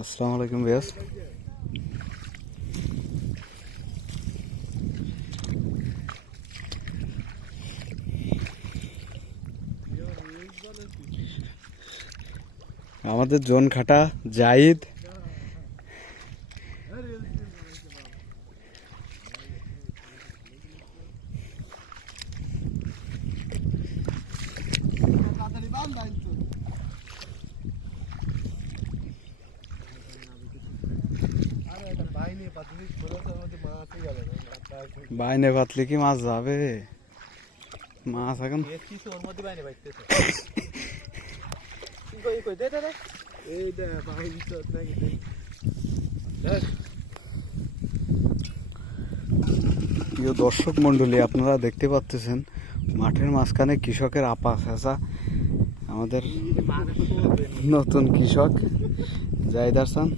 আসসালামু আলাইকুম বিয়াস আমাদের জোন খাটা জাহিদ বাইনে পাতলে কি মাছ যাবে? মাছ এখন প্রিয় দর্শক মণ্ডলী, আপনারা দেখতে পাচ্ছেন মাঠের মাঝখানে কৃষকের আপা ফেসা আমাদের নতুন কৃষক জাহিদ হাসান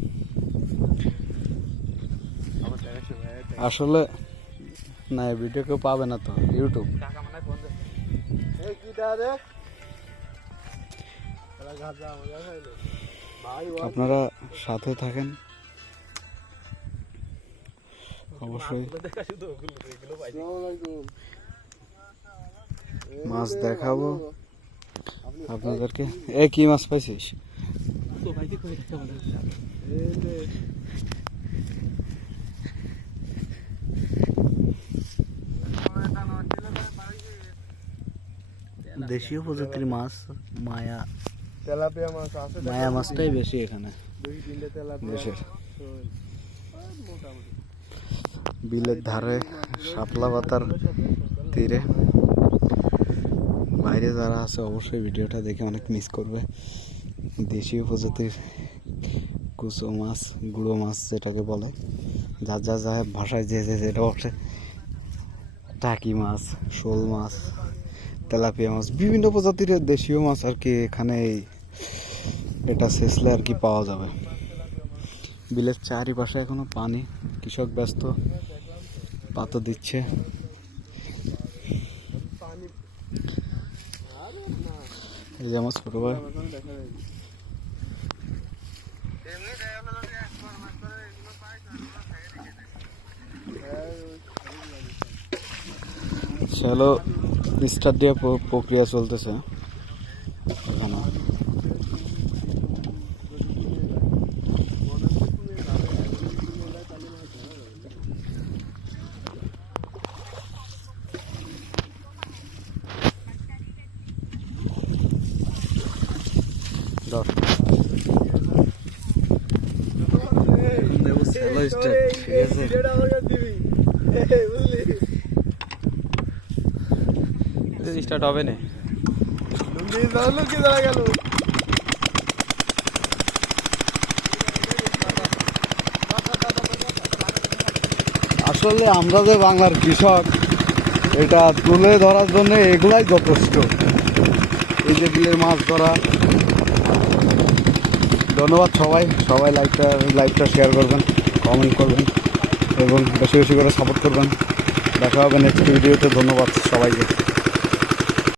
আসলে না ভিডিও কেউ পাবে না তো ইউটিউব আপনারা সাথে থাকেন। অবশ্যই। মাছ দেখাবো। আপনাদেরকে। এ কি মাছ পাইছিস? দেশীয় প্রজাতির মাছ মায়া তেলাপিয়া মাছ আছে মায়া মাছটাই বেশি এখানে। দেশের বিলের ধারে শাপলা পাতার তীরে। বাইরে যারা আছে অবশ্যই ভিডিওটা দেখে অনেক মিস করবে। দেশীয় প্রজাতির কুচো মাছ গুঁড়ো মাছ যেটাকে বলে যা যা যা ভাষায় যে যে যেটা বসে টাকি মাছ শোল মাছ তেলাপিয়া মাছ, বিভিন্ন প্রজাতির দেশীয় মাছ আর কি এখানে এটা শেষলে আর কি পাওয়া যাবে। বিলের চারিপাশে এখনও পানি, কৃষক ব্যস্ত, পাতা দিচ্ছে। এই যে আমার ছোট ভাই। ওখানে স্টার দিয়ে প্রক্রিয়া চলতেছে এখানে ঠিক আছে বুঝলি স্টার্ট হবে না। আসলে আমরা যে বাংলার কৃষক, এটা তুলে ধরার জন্য এগুলাই যথেষ্ট। এই যে বিলের মাছ ধরা। ধন্যবাদ সবাই। সবাই লাইভটা লাইভটা শেয়ার করবেন কমেন্ট করবেন, এবং বেশি বেশি করে সাপোর্ট করবেন। দেখা হবে নেক্সট ভিডিওতে ধন্যবাদ সবাইকে।